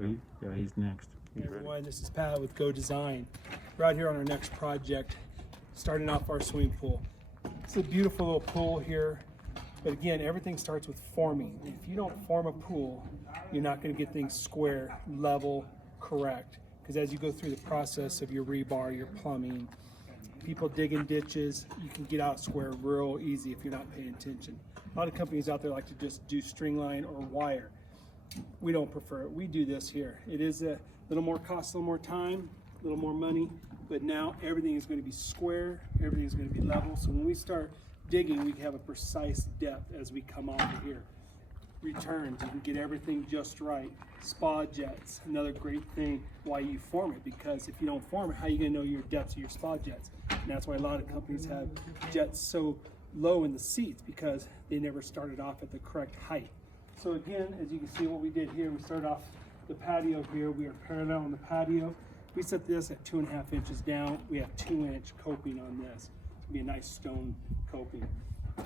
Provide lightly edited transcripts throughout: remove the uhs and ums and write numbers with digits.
Yeah, he's next. Hey everyone, this is Pat with Go Design. We're out here on our next project, starting off our swimming pool. It's a beautiful little pool here, but again, everything starts with forming. If you don't form a pool, you're not going to get things square, level, correct. Because as you go through the process of your rebar, your plumbing, people digging ditches, you can get out square real easy if you're not paying attention. A lot of companies out there like to just do string line or wire. We don't prefer it. We do this here. It is a little more cost, a little more time, a little more money, but now everything is going to be square, everything is going to be level. So when we start digging, we have a precise depth as we come off of here. Returns, you can get everything just right. Spa jets, another great thing why you form it, because if you don't form it, how are you going to know your depths of your spa jets? And that's why a lot of companies have jets so low in the seats, because they never started off at the correct height. So again, as you can see what we did here, we started off the patio here. We are parallel on the patio. We set this at 2.5 inches down. We have 2-inch coping on this. It'll be a nice stone coping.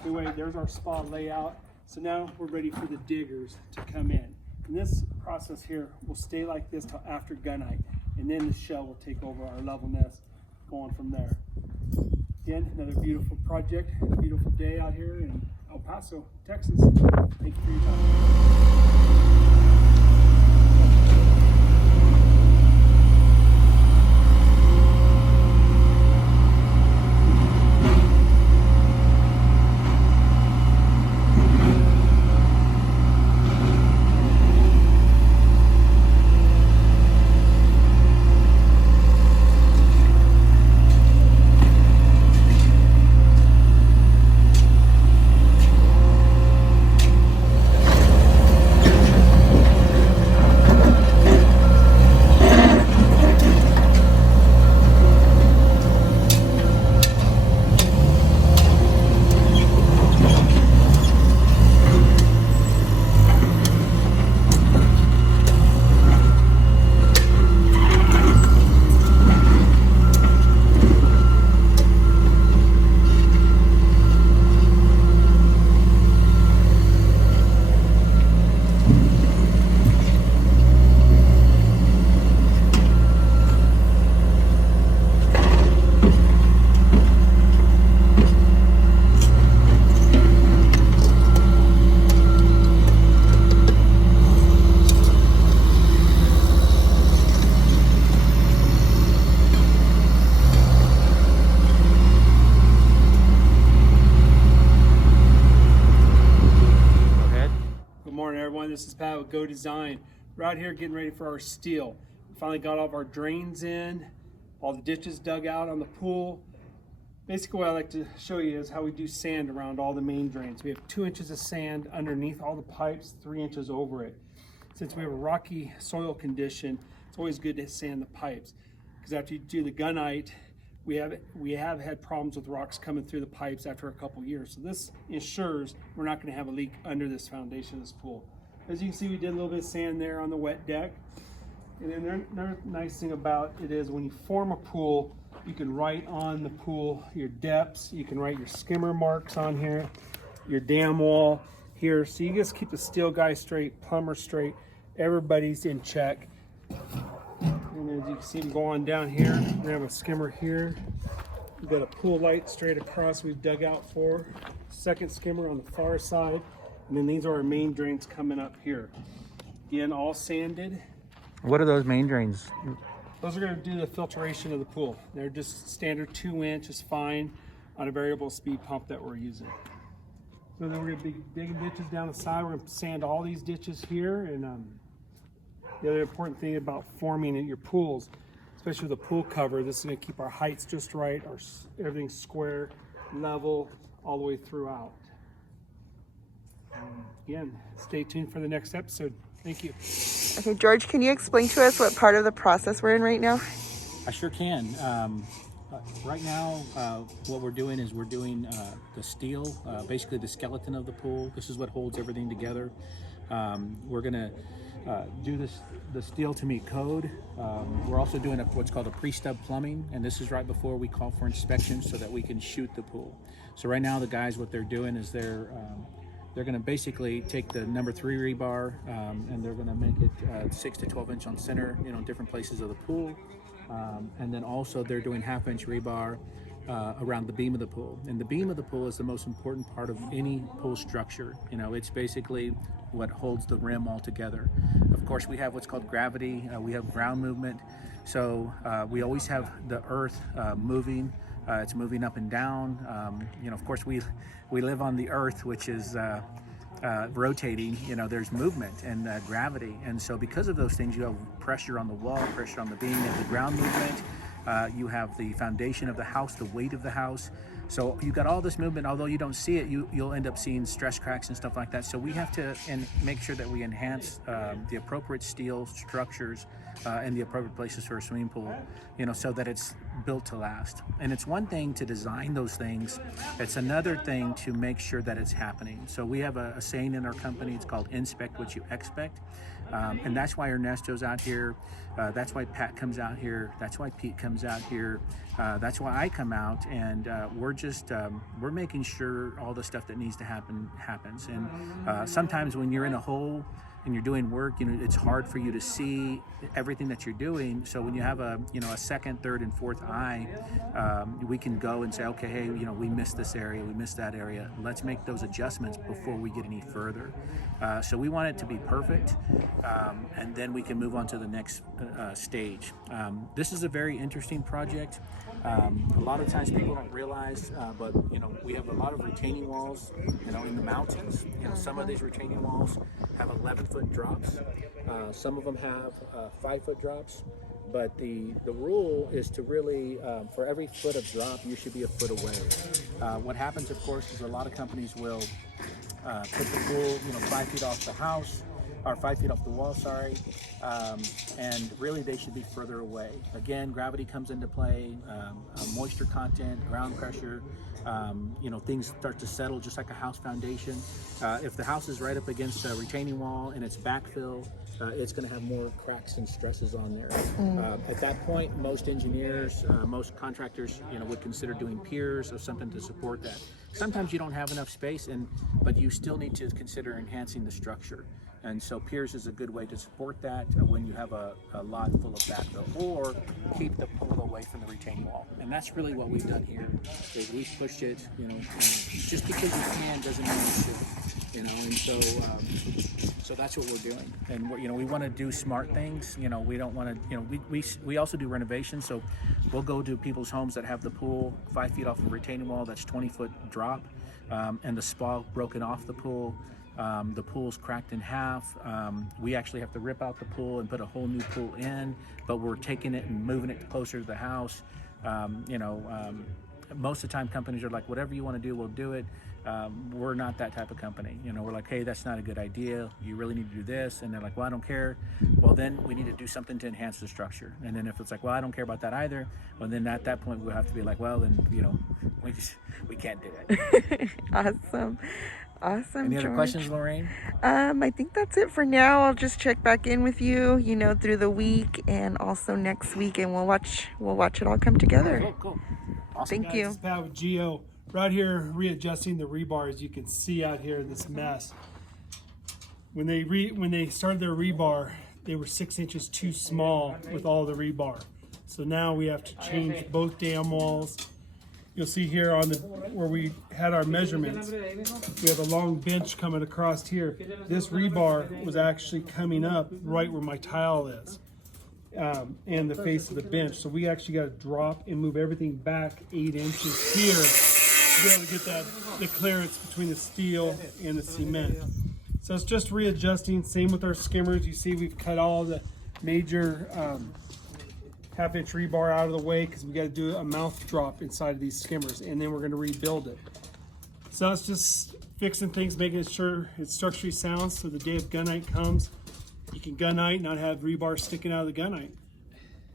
Anyway, there's our spa layout. So now we're ready for the diggers to come in. And this process here will stay like this till after gunite. And then the shell will take over our levelness going from there. Again, another beautiful project, a beautiful day out here in El Paso, Texas. Thank you for your time. This is Pat with Go Design. We're out here getting ready for our steel. We finally got all of our drains in, all the ditches dug out on the pool. Basically what I like to show you is how we do sand around all the main drains. We have 2 inches of sand underneath all the pipes, 3 inches over it. Since we have a rocky soil condition, it's always good to sand the pipes, because after you do the gunite, we have had problems with rocks coming through the pipes after a couple years. So this ensures we're not going to have a leak under this foundation of this pool. As you can see, we did a little bit of sand there on the wet deck. And then another nice thing about it is when you form a pool, you can write on the pool your depths. You can write your skimmer marks on here, your dam wall here. So you just keep the steel guy straight, plumber straight. Everybody's in check. And as you can see, go on down here. We have a skimmer here. We've got a pool light straight across we've dug out for. Second skimmer on the far side. And then these are our main drains coming up here. Again, all sanded. What are those main drains? Those are going to do the filtration of the pool. They're just standard 2-inch is fine on a variable speed pump that we're using. So then we're going to be digging ditches down the side. We're going to sand all these ditches here. And the other important thing about forming in your pools, especially with the pool cover, this is going to keep our heights just right, everything square, level, all the way throughout. Again, stay tuned for the next episode. Thank you. Okay, George, can you explain to us what part of the process we're in right now? I sure can. Right now, what we're doing is we're doing the steel, basically the skeleton of the pool. This is what holds everything together. We're going to do the steel to meet code. We're also doing what's called a pre-stub plumbing, and this is right before we call for inspection so that we can shoot the pool. So right now the guys, what they're doing is they're they're going to basically take the number 3 rebar and they're going to make it 6 to 12 inch on center, different places of the pool. And then also they're doing 1/2 inch rebar around the beam of the pool. And the beam of the pool is the most important part of any pool structure. It's basically what holds the rim all together. Of course, we have what's called gravity. We have ground movement. So we always have the earth moving. It's moving up and down. Of course, we live on the earth, which is rotating. There's movement and gravity. And so because of those things, you have pressure on the wall, pressure on the beam, you have the ground movement. You have the foundation of the house, the weight of the house. So you got all this movement. Although you don't see it, you'll end up seeing stress cracks and stuff like that. So we have to make sure that we enhance the appropriate steel structures and the appropriate places for a swimming pool, so that it's built to last. And it's one thing to design those things. It's another thing to make sure that it's happening. So we have a saying in our company. It's called inspect what you expect. And that's why Ernesto's out here. That's why Pat comes out here. That's why Pete comes out here. That's why I come out, and we're making sure all the stuff that needs to happen happens. And sometimes when you're in a hole and you're doing work, it's hard for you to see everything that you're doing. So when you have a second, third, and fourth eye, we can go and say, okay, hey, we missed this area, we missed that area. Let's make those adjustments before we get any further. So we want it to be perfect, and then we can move on to the next stage. This is a very interesting project. A lot of times people don't realize, but we have a lot of retaining walls, in the mountains. Some of these retaining walls have 11-foot drops. Some of them have 5-foot drops. But the rule is to really, for every foot of drop, you should be a foot away. What happens, of course, is a lot of companies will put the pool, 5 feet off the house, or 5 feet off the wall, sorry, and really they should be further away. Again, gravity comes into play, moisture content, ground pressure, things start to settle just like a house foundation. If the house is right up against a retaining wall and it's backfill, it's going to have more cracks and stresses on there. At that point, most engineers, most contractors, would consider doing piers or something to support that. Sometimes you don't have enough space, but you still need to consider enhancing the structure. And so piers is a good way to support that when you have a lot full of backfill, or keep the pool away from the retaining wall. And that's really what we've done here, is we've pushed it, and just because you can doesn't mean you should, and so that's what we're doing. And we want to do smart things. We don't want to, we also do renovations. So we'll go to people's homes that have the pool 5 feet off the retaining wall, that's 20-foot drop, and the spa broken off the pool. The pool's cracked in half. We actually have to rip out the pool and put a whole new pool in, but we're taking it and moving it closer to the house. Most of the time companies are like, whatever you want to do, we'll do it. We're not that type of company. We're like, hey, that's not a good idea. You really need to do this. And they're like, well, I don't care. Well, then we need to do something to enhance the structure. And then if it's like, well, I don't care about that either, well, then at that point we'll have to be like, well, then, we can't do it. Awesome. Any other George. questions, Lorraine? I think that's it for now. I'll just check back in with you, through the week and also next week, and we'll watch it all come together. Cool. Awesome. Thank Guys, you. it's Pat with Geo. Right here, readjusting the rebar, as you can see out here, this mess. When they started their rebar, they were 6 inches too small with all the rebar. So now we have to change both dam walls. You'll see here where we had our measurements, we have a long bench coming across here. This rebar was actually coming up right where my tile is, and the face of the bench. So we actually got to drop and move everything back 8 inches here to be able to get the clearance between the steel and the cement. So it's just readjusting. Same with our skimmers. You see we've cut all the major 1/2-inch rebar out of the way because we got to do a mouth drop inside of these skimmers, and then we're going to rebuild it. So it's just fixing things, making sure it's structurally sound, so the day of gunite comes, you can gunite, not have rebar sticking out of the gunite.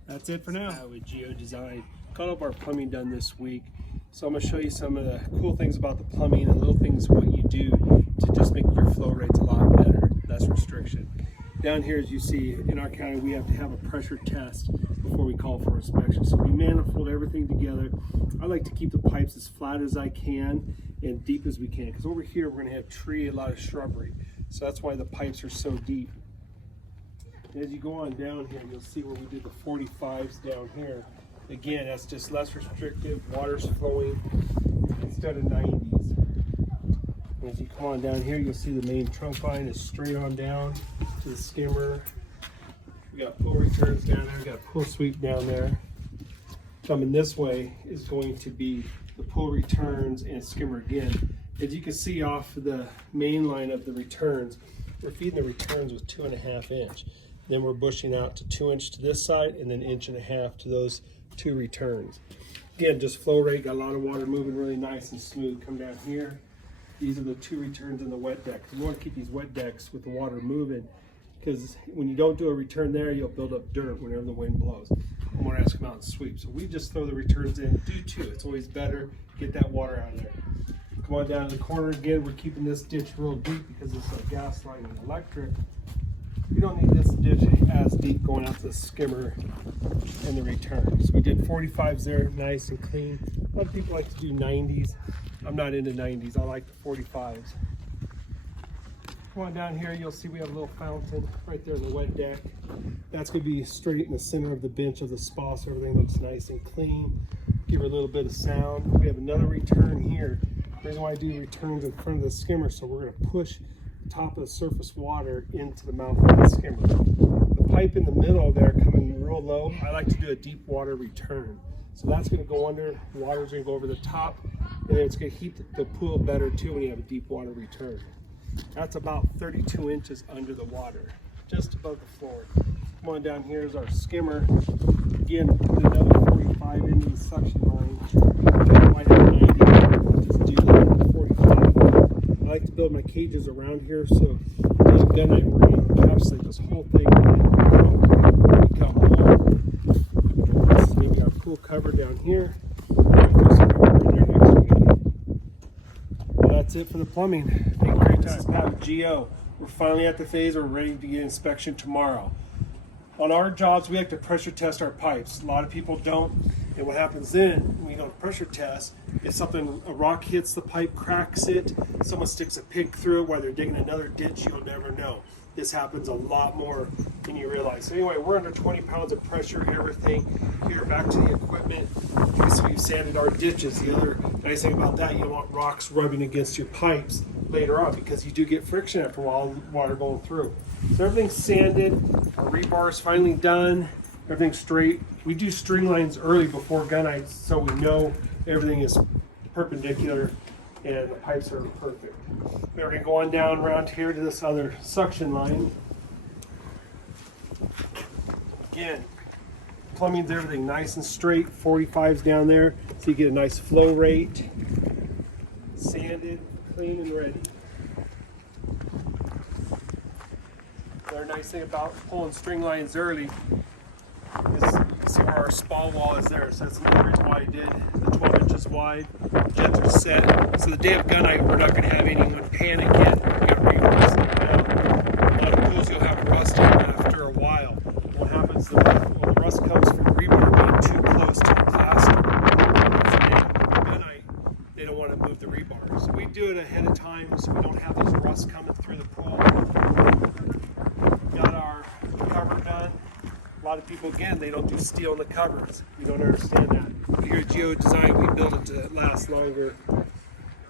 That's it for now. With Geo Design, got up our plumbing done this week, so I'm going to show you some of the cool things about the plumbing and little things what you do to just make your flow rates a lot better, less restriction. Down here, as you see, in our county, we have to have a pressure test before we call for inspection. So we manifold everything together. I like to keep the pipes as flat as I can and deep as we can, because over here we're going to have tree, a lot of shrubbery. So that's why the pipes are so deep. As you go on down here, you'll see where we did the 45s down here. Again, that's just less restrictive, water's flowing instead of 90s. As you come on down here, you'll see the main trunk line is straight on down to the skimmer. We got pull returns down there, we got pull sweep down there. Coming this way is going to be the pull returns and skimmer again. As you can see off the main line of the returns, we're feeding the returns with 2.5 inch. Then we're bushing out to 2 inch to this side and then 1.5 inch to those 2 returns. Again, just flow rate, got a lot of water moving really nice and smooth. Come down here. These are the 2 returns in the wet deck. We want to keep these wet decks with the water moving, because when you don't do a return there, you'll build up dirt whenever the wind blows. I want to ask them out and sweep. So we just throw the returns in, do 2. It's always better, get that water out of there. Come on down to the corner again. We're keeping this ditch real deep because it's a gas line and electric. We don't need this ditch as deep going out to the skimmer and the returns. We did 45s there, nice and clean. A lot of people like to do 90s. I'm not into 90s, I like the 45s. Come on down here, you'll see we have a little fountain right there in the wet deck. That's going to be straight in the center of the bench of the spa, so everything looks nice and clean. Give her a little bit of sound. We have another return here. The reason why I do returns in front of the skimmer, so we're going to push the top of the surface water into the mouth of the skimmer. The pipe in the middle there coming real low, I like to do a deep water return. So that's going to go under, the water's going to go over the top, and then it's going to heat the pool better too when you have a deep water return. That's about 32 inches under the water, just above the floor. Come on down here is our skimmer. Again, put another 45 into the suction line. Might have 90, just do the 45. I like to build my cages around here, so then we're going to encapsulate this whole thing and become warm. This is going to be our pool cover down here. That's it for the plumbing. Thank you for your time. This is Pat with GO. We're finally at the phase where we're ready to get inspection tomorrow. On our jobs, we like to pressure test our pipes. A lot of people don't. And what happens then, when you don't pressure test, is a rock hits the pipe, cracks it, someone sticks a pig through it while they're digging another ditch, you'll never know. This happens a lot more than you realize. So anyway, we're under 20 pounds of pressure and everything. Here, back to the equipment. So we've sanded our ditches. The other nice thing about that, you don't want rocks rubbing against your pipes later on, because you do get friction after a while, water going through. So everything's sanded. Our rebar is finally done. Everything's straight. We do string lines early before gunite, so we know everything is perpendicular and the pipes are perfect. We're going to go on down around here to this other suction line. Again, plumbing's everything nice and straight. 45's down there, so you get a nice flow rate. Sanded, clean, and ready. Another nice thing about pulling string lines early is you can see where our spa wall is there. So that's another reason why I did the 12 inches wide. Jets are set. So the day of gunite, we're not going to have anyone panic yet. We got rebars down. A lot of pools you'll have rust in after a while. What happens when the rust comes from rebar being too close to the plaster. So the day of gunite, they don't want to move the rebar. So we do it ahead of time so we don't have those rust coming through the pool. Got our cover done. A lot of people, again, they don't do steel in the covers. We don't understand that. But here at Geo Design, we build it to last longer,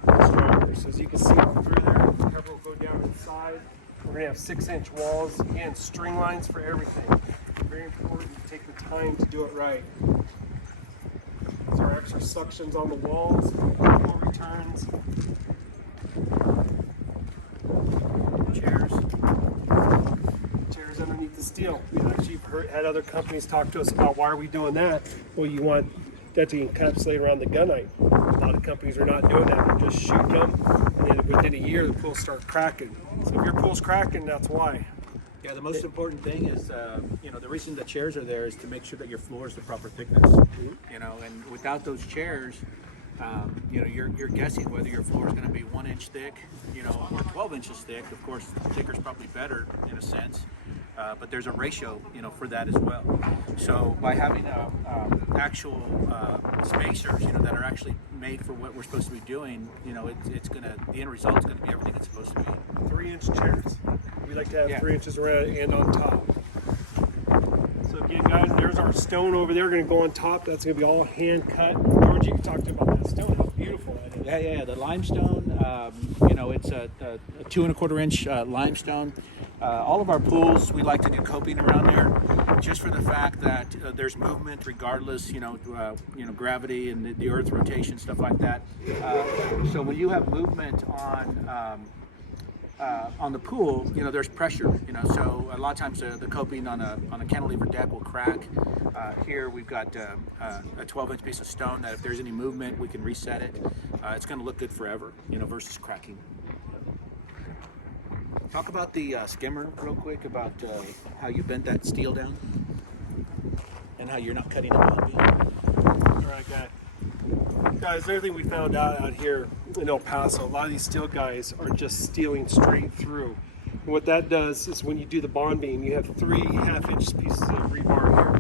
stronger. So as you can see through there, the cover will go down inside. We're going to have 6-inch walls. Again, string lines for everything. Very important to take the time to do it right. These are extra suctions on the walls, pull returns, chairs underneath the steel. We've actually had other companies talk to us about why are we doing that. Well, you want that to encapsulate around the gunite. A lot of companies are not doing that. They're just shooting them, and then within a year the pools start cracking. So if your pool's cracking, that's why. Yeah, the most important thing is, the reason the chairs are there is to make sure that your floor is the proper thickness. And without those chairs, you're guessing whether your floor is going to be 1 inch thick, or 12 inches thick. Of course, thicker is probably better in a sense. but there's a ratio, for that as well. So by having actual spacers, that are actually made for what we're supposed to be doing, the end result is gonna be everything it's supposed to be. 3-inch chairs. We like to have Yeah. 3 inches around and on top. So again, guys, there's our stone over there. Going to go on top. That's going to be all hand cut. George, you can talk to about that stone. How beautiful that is. Yeah. The limestone, it's a 2 1/4 inch limestone. All of our pools, we like to do coping around there, just for the fact that there's movement regardless, gravity and the earth rotation, stuff like that. So when you have movement on the pool, there's pressure, so a lot of times the coping on a cantilever deck will crack. Here we've got a 12-inch piece of stone that if there's any movement, we can reset it. It's going to look good forever, versus cracking. Talk about the skimmer real quick, about how you bent that steel down and how you're not cutting it out. All right, guys, everything we found out here in El Paso, a lot of these steel guys are just steeling straight through. And what that does is when you do the bond beam, you have 3 half-inch pieces of rebar here.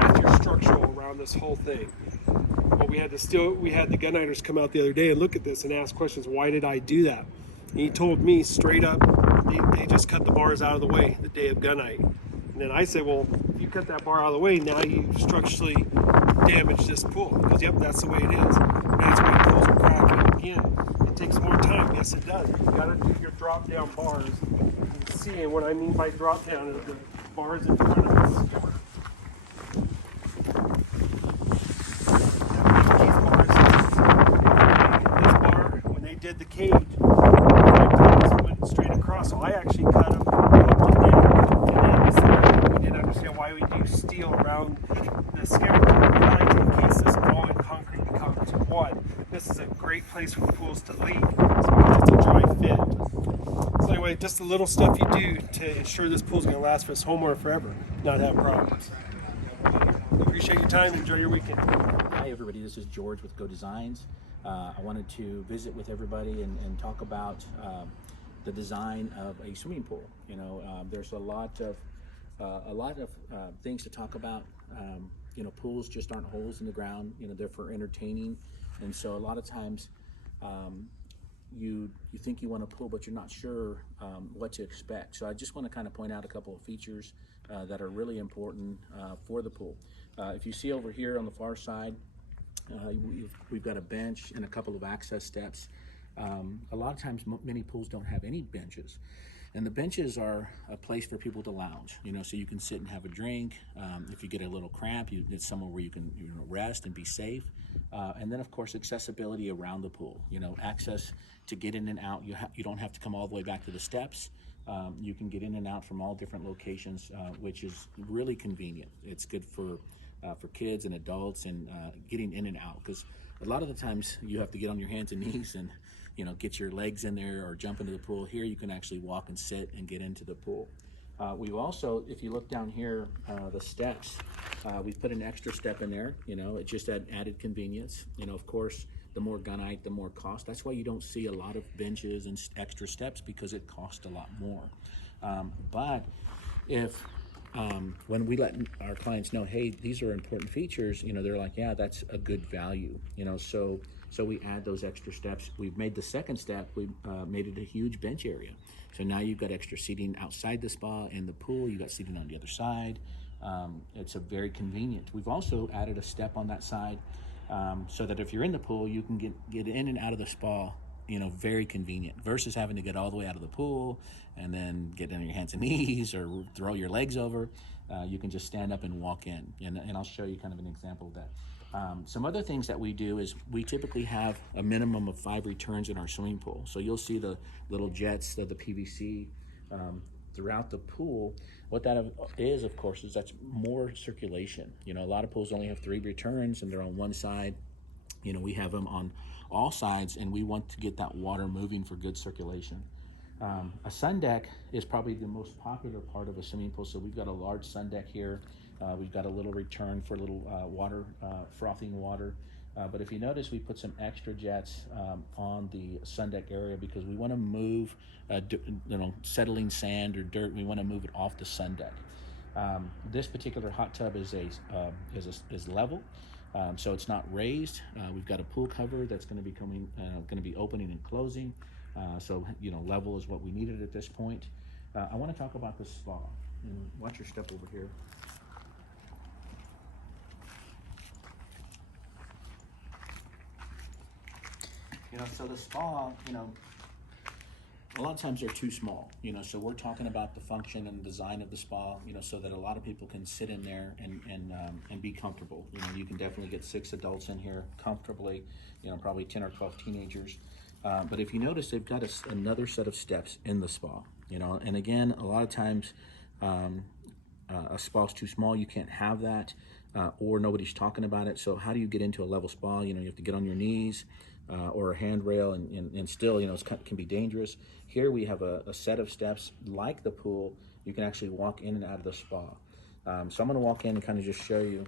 That's your structural around this whole thing. But we had the guniters come out the other day and look at this and ask questions. Why did I do that? And he told me straight up, they just cut the bars out of the way the day of gunite. And then I said, well, if you cut that bar out of the way, now you structurally damage this pool. He goes, yep, that's the way it is. That's why the pools are cracking. Again, it takes more time. Yes, it does. You gotta do your drop down bars. You can see, and what I mean by drop down is the bars in front of the skimmer. These bars, this bar, when they did the cage, went straight across. So I actually cut them and we didn't understand why we do steel around the skimmer. In case this all in concrete becomes one. This is a great place for pools to leak because it's a dry fit. So anyway, just the little stuff you do to ensure this pool's going to last for its homeowner forever, not have problems. Appreciate your time. Enjoy your weekend. Hi everybody, this is George with Go Designs. I wanted to visit with everybody and talk about the design of a swimming pool. There's a lot of things to talk about. Pools just aren't holes in the ground. They're for entertaining, and so a lot of times you think you want a pool, but you're not sure what to expect. So I just want to kind of point out a couple of features that are really important for the pool. If you see over here on the far side, we've got a bench and a couple of access steps. A lot of times many pools don't have any benches, and the benches are a place for people to lounge, so you can sit and have a drink. If you get a little cramp, it's somewhere where you can rest and be safe. And then of course accessibility around the pool, access to get in and out. You don't have to come all the way back to the steps. You can get in and out from all different locations, which is really convenient. It's good for kids and adults, and getting in and out, because a lot of the times you have to get on your hands and knees and get your legs in there or jump into the pool. Here you can actually walk and sit and get into the pool. We've also, if you look down here, the steps, we've put an extra step in there. It just added convenience. Of course, the more gunite, the more cost. That's why you don't see a lot of benches and extra steps, because it costs a lot more. But if when we let our clients know, hey, these are important features, they're like, yeah, that's a good value. So we add those extra steps. We've made the second step, we made it a huge bench area. So now you've got extra seating outside the spa and the pool. You've got seating on the other side. It's a very convenient. We've also added a step on that side, so that if you're in the pool, you can get in and out of the spa, very convenient, versus having to get all the way out of the pool and then get on your hands and knees or throw your legs over. You can just stand up and walk in, and I'll show you kind of an example of that. Some other things that we do is we typically have a minimum of 5 returns in our swimming pool. So you'll see the little jets of the PVC throughout the pool. What that is, of course, is that's more circulation. A lot of pools only have 3 returns and they're on one side. We have them on all sides, and we want to get that water moving for good circulation. A sun deck is probably the most popular part of a swimming pool. So we've got a large sun deck here. We've got a little return for a little water, frothing water. But if you notice, we put some extra jets on the sun deck area because we want to move, settling sand or dirt. We want to move it off the sun deck. This particular hot tub is level, so it's not raised. We've got a pool cover that's going to be opening and closing. So level is what we needed at this point. I want to talk about the spa, and watch your step over here. So the spa, a lot of times they're too small, so we're talking about the function and design of the spa, so that a lot of people can sit in there and be comfortable. You can definitely get 6 adults in here comfortably, probably 10 or 12 teenagers. But if you notice, they've got another set of steps in the spa, and again, a lot of times a spa's too small, you can't have that, or nobody's talking about it. So how do you get into a level spa? You have to get on your knees, or a handrail, and still, it can be dangerous. Here we have a set of steps like the pool. You can actually walk in and out of the spa. So I'm going to walk in and kind of just show you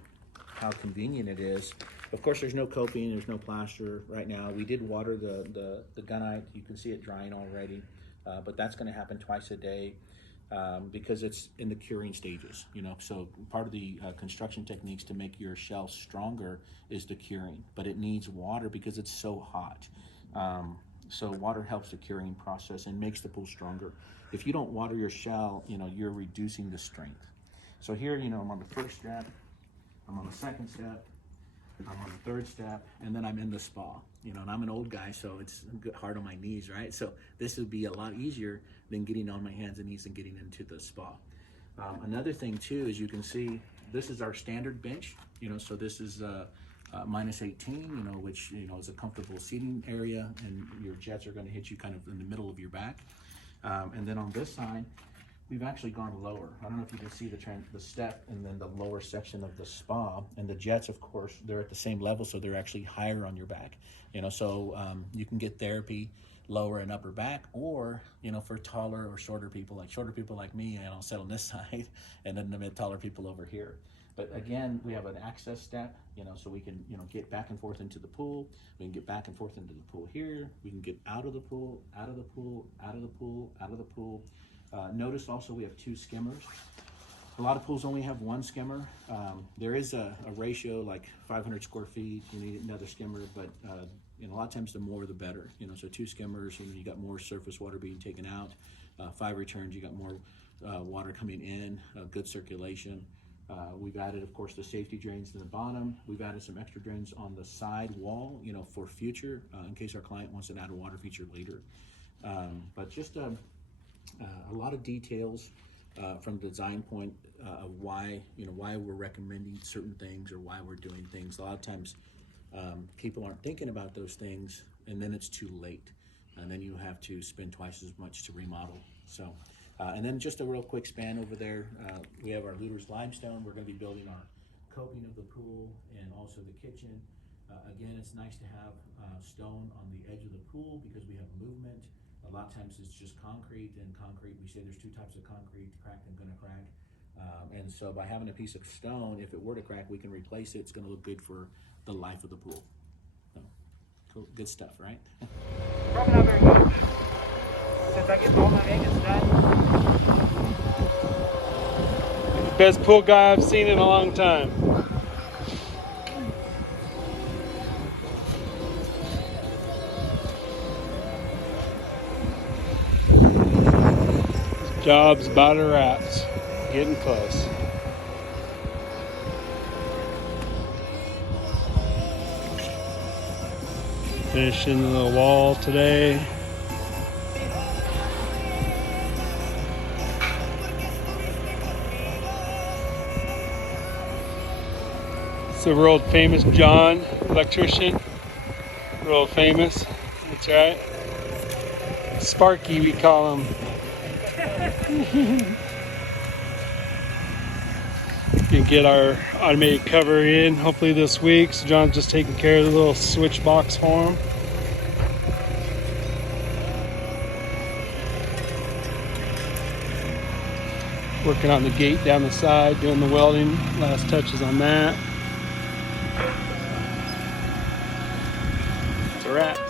how convenient it is. Of course, there's no coping, there's no plaster right now. We did water the gunite. You can see it drying already, but that's going to happen twice a day. Because it's in the curing stages, so part of the construction techniques to make your shell stronger is the curing, but it needs water because it's so hot. So water helps the curing process and makes the pool stronger. If you don't water your shell, you're reducing the strength. So here, I'm on the first step, I'm on the second step, I'm on the third step, and then I'm in the spa, and I'm an old guy, so it's hard on my knees, right? So this would be a lot easier than getting on my hands and knees and getting into the spa. Another thing too is you can see this is our standard bench, so this is minus 18, which is a comfortable seating area, and your jets are going to hit you kind of in the middle of your back. And then on this side, we've actually gone lower. I don't know if you can see the step and then the lower section of the spa, and the jets, of course, they're at the same level, so they're actually higher on your back. So you can get therapy lower and upper back, or for taller or shorter people like me, I'll sit on this side, and then the taller people over here. But again, we have an access step, so we can get back and forth into the pool. We can get back and forth into the pool here. We can get out of the pool, out of the pool, out of the pool, out of the pool. Notice also we have 2 skimmers. A lot of pools only have 1 skimmer. There is a ratio, like 500 square feet, you need another skimmer, but a lot of times the more the better. So 2 skimmers, you got more surface water being taken out. 5 returns, you got more water coming in, good circulation. We've added, of course, the safety drains to the bottom. We've added some extra drains on the side wall, for future, in case our client wants to add a water feature later. But just a lot of details from the design point of why we're recommending certain things or why we're doing things. A lot of times people aren't thinking about those things, and then it's too late, and then you have to spend twice as much to remodel. So and then just a real quick span over there, we have our Luder's limestone. We're going to be building our coping of the pool and also the kitchen. Again, it's nice to have stone on the edge of the pool because we have movement. A lot of times it's just concrete, and concrete, we say there's 2 types of concrete, cracked and gonna crack. And so by having a piece of stone, if it were to crack, we can replace it. It's gonna look good for the life of the pool. So, cool, good stuff, right? Probably not very good. Since I get all my maintenance done. Best pool guy I've seen in a long time. Job's about to wrap. Getting close. Finishing the wall today. It's the world famous John, electrician. World famous. That's right. Sparky, we call him. Can get our automated cover in hopefully this week. So John's just taking care of the little switch box for him. Working on the gate down the side, doing the welding, last touches on that. Congrats.